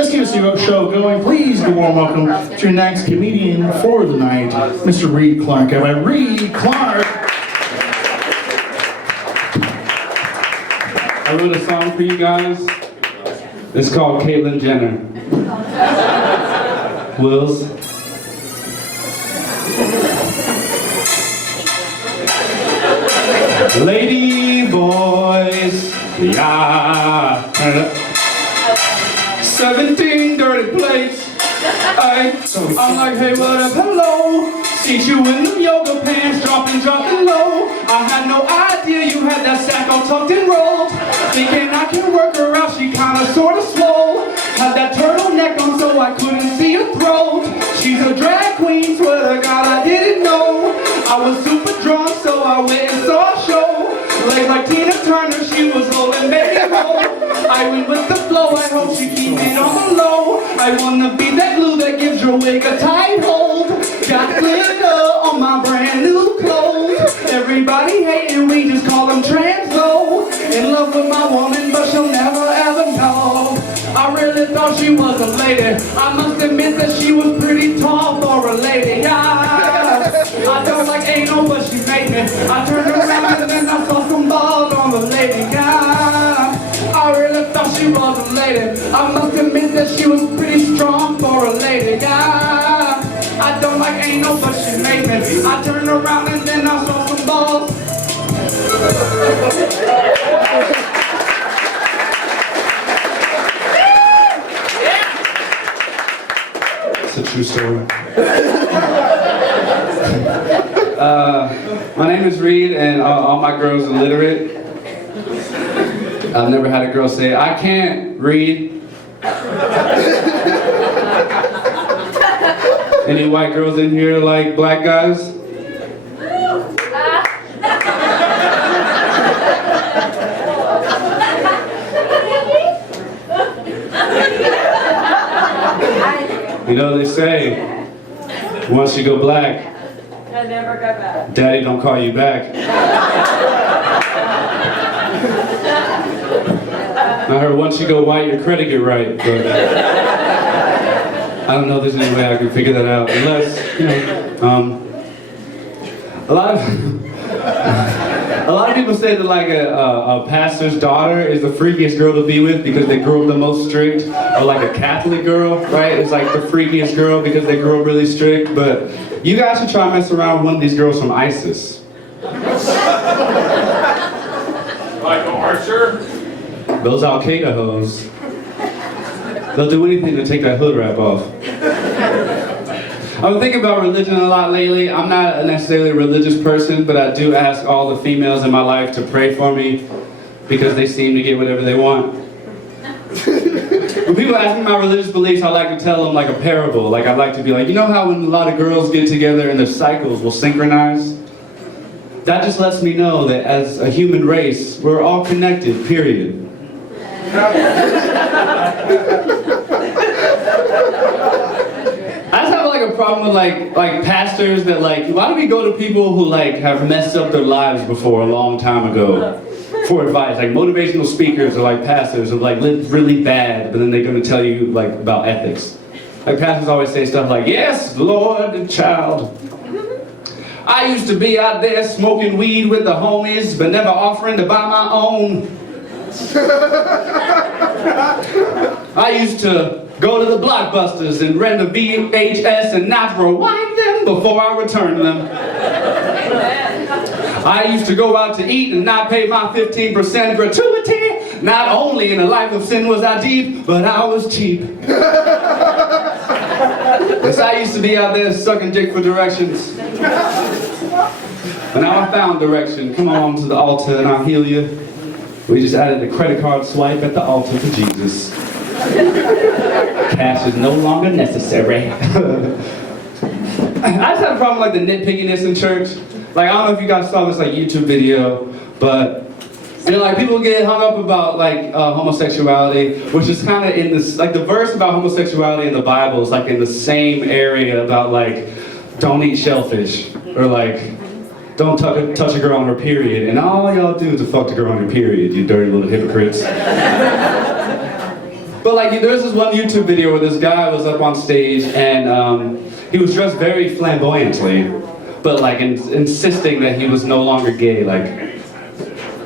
Let's keep the show going. Please give a warm welcome to your next comedian for the night, Mr. Reid Clark. Everybody, Reid Clark. I wrote a song for you guys. It's called Caitlyn Jenner. Wills. Lady boys, yeah. 17 dirty plates. I'm like, hey, what up, hello. See you in them yoga pants, dropping low. I had no idea you had that sack all tucked and rolled. Thinking I can work her out, she kinda sorta swole. Had that turtleneck on so I couldn't see her throat. She's a drag queen, swear to God I didn't know. I was super drunk, so I went and saw a show. Legs like Tina Turner, she was rolling baby roll. I went with the flow, I hope she keeps it on the low. I wanna be that glue that gives your wig a tight hold. Got glitter on my brand new clothes. Everybody hating, we just call them transpho. In love with my woman, but she'll never ever know. I really thought she was a lady. I must admit that she was pretty tall for a lady. I don't like anal, but she made me. I turned around and then I saw some balls on the lady. I really thought she was a lady. I must admit that she was pretty strong for a lady. I don't like anal, but she made me. I turned around and then I saw some balls. It's a true story. My name is Reid, and all my girls are literate. I've never had a girl say, I can't read. Any white girls in here like black guys? You know, they say, once you go black, I never got back. Daddy don't call you back. I heard once you go white, your credit get right, but I don't know if there's any way I can figure that out. Unless, you know, a lot of people say that like a pastor's daughter is the freakiest girl to be with because they grew up the most strict, or like a Catholic girl, right? It's like the freakiest girl because they grew up really strict. But you guys should try and mess around with one of these girls from ISIS. Like Archer? Those Al-Qaeda hoes. They'll do anything to take that hood wrap off. I've been thinking about religion a lot lately. I'm not necessarily a religious person, but I do ask all the females in my life to pray for me because they seem to get whatever they want. When people ask me my religious beliefs, I like to tell them like a parable. Like I'd like to be like, you know how when a lot of girls get together and their cycles will synchronize? That just lets me know that as a human race, we're all connected, period. I just have like a problem with like pastors that like, why do we go to people who like have messed up their lives before a long time ago for advice? Like motivational speakers or like pastors who like lived really bad, but then they're gonna tell you like about ethics. Like pastors always say stuff like, yes, Lord, child. I used to be out there smoking weed with the homies, but never offering to buy my own. I used to go to the Blockbusters and rent a VHS and not rewind them before I returned them. I used to go out to eat and not pay my 15% gratuity. Not only in a life of sin was I deep, but I was cheap. Yes, I used to be out there sucking dick for directions. But now I found direction. Come on to the altar and I'll heal you. We just added a credit card swipe at the altar for Jesus. Cash is no longer necessary. I just have a problem with like the nitpickiness in church. Like I don't know if you guys saw this like YouTube video, but you know, like people get hung up about like homosexuality, which is kind of in this like the verse about homosexuality in the Bible is like in the same area about like don't eat shellfish or like don't touch a girl on her period, and all y'all do is to fuck the girl on her period, you dirty little hypocrites. But like, there was this one YouTube video where this guy was up on stage and he was dressed very flamboyantly, but like insisting that he was no longer gay. Like,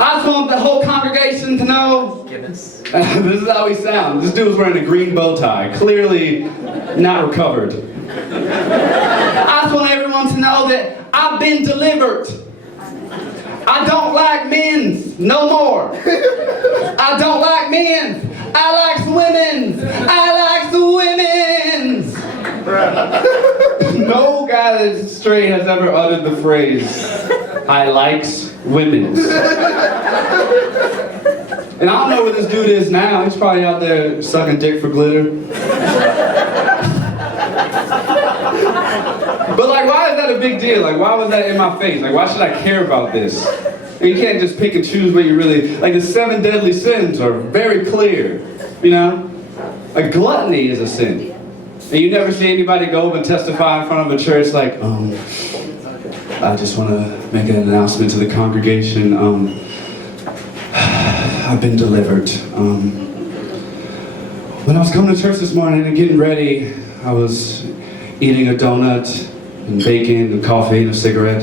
I just want the whole congregation to know. This is how he sounds. This dude was wearing a green bow tie, clearly not recovered. I just want everyone to know that I've been delivered. I don't like men no more. I don't like men. I like women. I like the women. No guy that's straight has ever uttered the phrase, I likes women. And I don't know where this dude is now. He's probably out there sucking dick for glitter. But like, why is that a big deal? Like, why was that in my face? Like, why should I care about this? And you can't just pick and choose what you really, like the 7 deadly sins are very clear, you know? Like, gluttony is a sin. And you never see anybody go up and testify in front of a church like, I just want to make an announcement to the congregation. I've been delivered. When I was coming to church this morning and getting ready, I was eating a donut and bacon and coffee and a cigarette.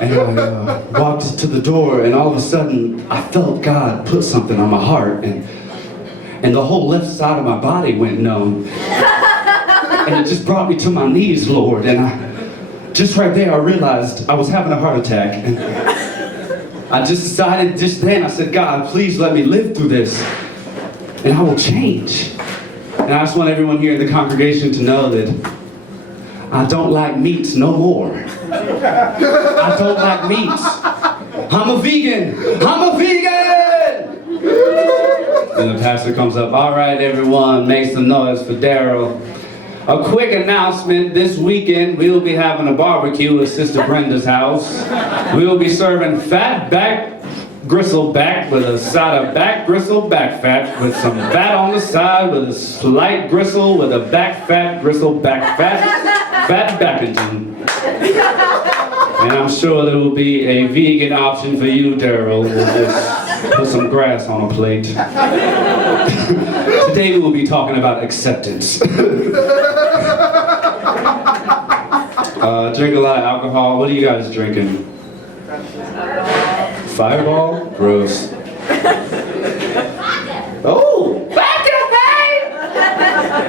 And I walked to the door and all of a sudden I felt God put something on my heart and the whole left side of my body went numb. And it just brought me to my knees, Lord. And just right there I realized I was having a heart attack. And I just decided just then, I said, God, please let me live through this and I will change. And I just want everyone here in the congregation to know that I don't like meats no more. I don't like meats. I'm a vegan. I'm a vegan! And the pastor comes up, all right, everyone, make some noise for Daryl. A quick announcement, this weekend we'll be having a barbecue at Sister Brenda's house. We'll be serving fat back gristle back with a side of back gristle back fat with some fat on the side with a slight gristle with a back fat gristle back fat backington. And I'm sure there will be a vegan option for you, Daryl. We'll just put some grass on a plate. Today we will be talking about acceptance. Drink a lot of alcohol. What are you guys drinking? Fireball? Gross. Oh!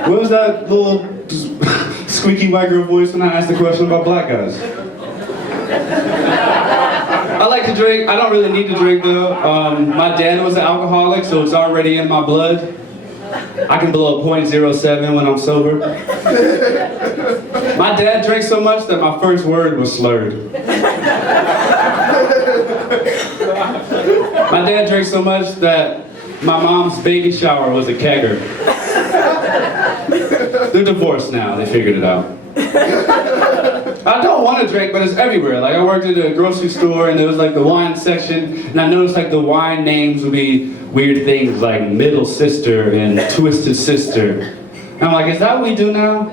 What was that little squeaky white girl voice when I asked the question about black guys? I like to drink. I don't really need to drink though. My dad was an alcoholic, so it's already in my blood. I can blow a .07 when I'm sober. My dad drank so much that my first word was slurred. My dad drank so much that my mom's baby shower was a kegger. They're divorced now, they figured it out. I don't want to drink, but it's everywhere. Like I worked at a grocery store and there was like the wine section, and I noticed like the wine names would be weird things like Middle Sister and Twisted Sister. And I'm like, is that what we do now?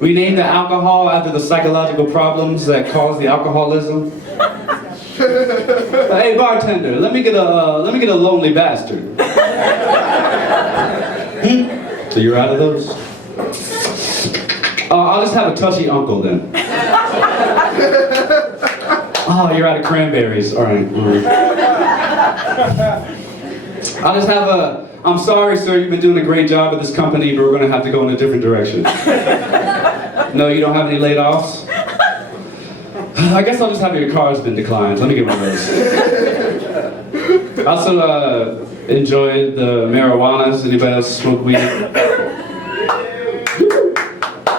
We name the alcohol after the psychological problems that cause the alcoholism? Hey bartender, let me get a lonely bastard. So you're out of those? I'll just have a touchy uncle then. Oh, you're out of cranberries. All right. I'll just have a, I'm sorry, sir, you've been doing a great job at this company, but we're going to have to go in a different direction. No, you don't have any laid-offs? I guess I'll just have your car's been declined. Let me get one of those. I also enjoy the marijuanas. Anybody else smoke weed?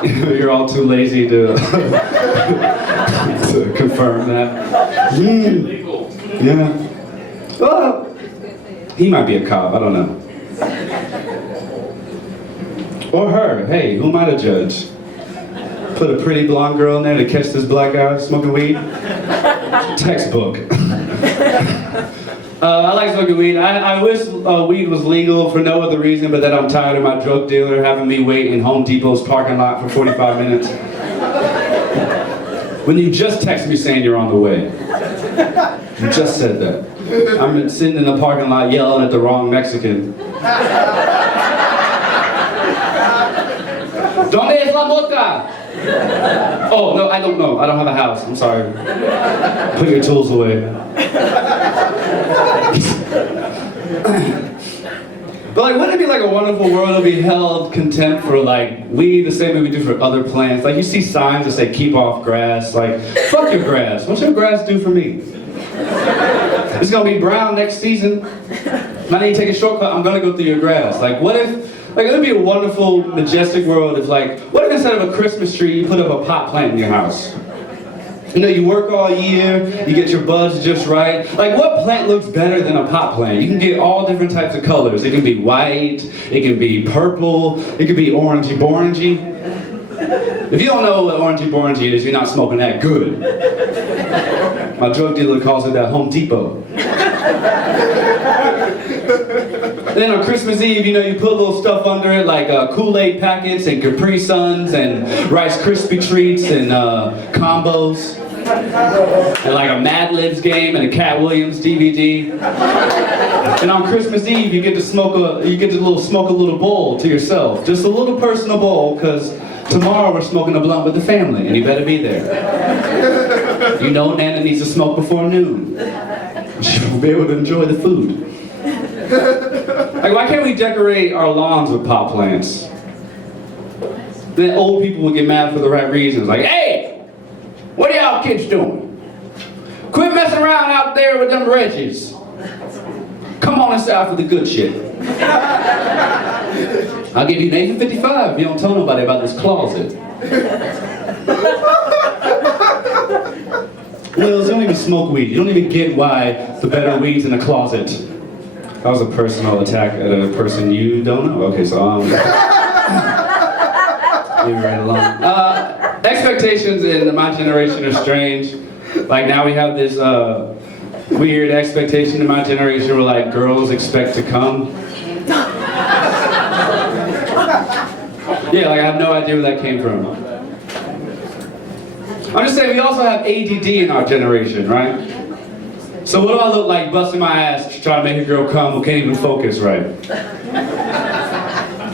You're all too lazy to, to confirm that. Yeah. Well, he might be a cop, I don't know. Or her, hey, who am I to judge? Put a pretty blonde girl in there to catch this black guy smoking weed? Textbook. I like smoking weed. I wish weed was legal for no other reason but that I'm tired of my drug dealer having me wait in Home Depot's parking lot for 45 minutes. When you just text me saying you're on the way. You just said that. I'm sitting in the parking lot yelling at the wrong Mexican. ¿Dónde es la mota? Oh, no, I don't know. I don't have a house. I'm sorry. Put your tools away. But like, wouldn't it be like a wonderful world to be held contempt for like weed the same way we do for other plants? Like you see signs that say keep off grass. Like, fuck your grass. What's your grass do for me? It's gonna be brown next season. I need to take a shortcut. I'm gonna go through your grass. Like, what if, like, it would be a wonderful, majestic world if like, what if instead of a Christmas tree, you put up a pot plant in your house? You know, you work all year, you get your buds just right. Like, what plant looks better than a pot plant? You can get all different types of colors. It can be white, it can be purple, it can be orangey-borangey. If you don't know what orangey-borangey is, you're not smoking that good. My drug dealer calls it that Home Depot. Then on Christmas Eve, you know, you put little stuff under it like Kool-Aid packets and Capri Suns and Rice Krispie treats and combos. And like a Mad Libs game and a Cat Williams DVD. And on Christmas Eve, you get to smoke a little bowl to yourself. Just a little personal bowl, because tomorrow we're smoking a blunt with the family, and you better be there. You know Nana needs to smoke before noon. She will be able to enjoy the food. Like, why can't we decorate our lawns with pot plants? Then old people would get mad for the right reasons. Like, hey! What are y'all kids doing? Quit messing around out there with them Reggies. Come on inside for the good shit. I'll give you an 855 if you don't tell nobody about this closet. Well, you don't even smoke weed. You don't even get why the better weed's in the closet. That was a personal attack at a person you don't know. Okay, so leave it right alone. Expectations in my generation are strange. Like now we have this weird expectation in my generation where like girls expect to come. Yeah, like I have no idea where that came from. I'm just saying we also have ADD in our generation, right? So what do I look like busting my ass trying to make a girl come who can't even focus right?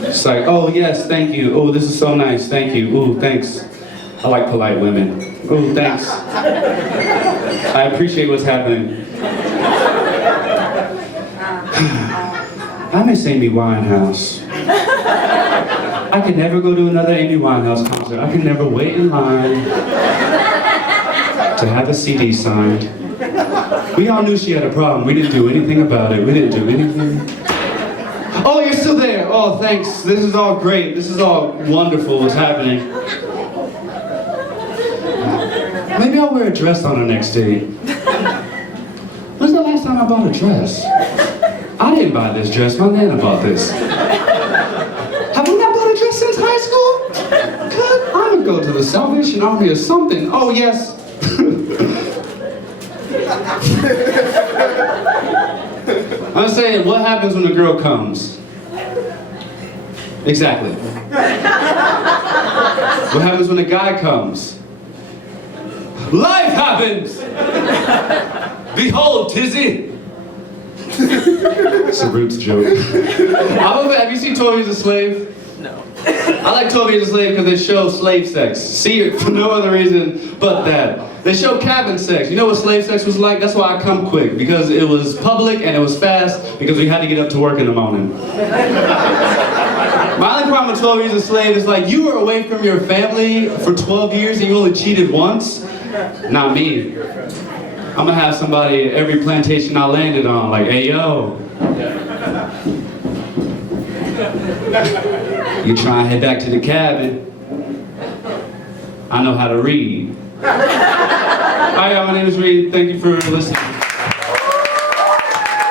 It's like, oh yes, thank you. Oh, this is so nice, thank you. Ooh, thanks. I like polite women. Ooh, thanks. I appreciate what's happening. I miss Amy Winehouse. I could never go to another Amy Winehouse concert. I could never wait in line to have a CD signed. We all knew she had a problem. We didn't do anything about it. We didn't do anything. Oh, you're still there. Oh, thanks. This is all great. This is all wonderful what's happening. Maybe I'll wear a dress on our next date. When's the last time I bought a dress? I didn't buy this dress. My Nana bought this. Have we not bought a dress since high school? Good. I'm gonna go to the Salvation Army or something. Oh, yes. I'm saying, what happens when a girl comes? Exactly. What happens when a guy comes? Life happens! Behold, Tizzy! It's a Roots joke. Have you seen 12 Years a Slave? No. I like 12 Years a Slave because they show slave sex. See it for no other reason but that. They show cabin sex. You know what slave sex was like? That's why I come quick. Because it was public and it was fast because we had to get up to work in the morning. My only problem with 12 Years a Slave is like, you were away from your family for 12 years and you only cheated once? Not me. I'm gonna have somebody at every plantation I landed on, like, hey yo. You try and head back to the cabin. I know how to read. Hi, my name is Reid. Thank you for listening.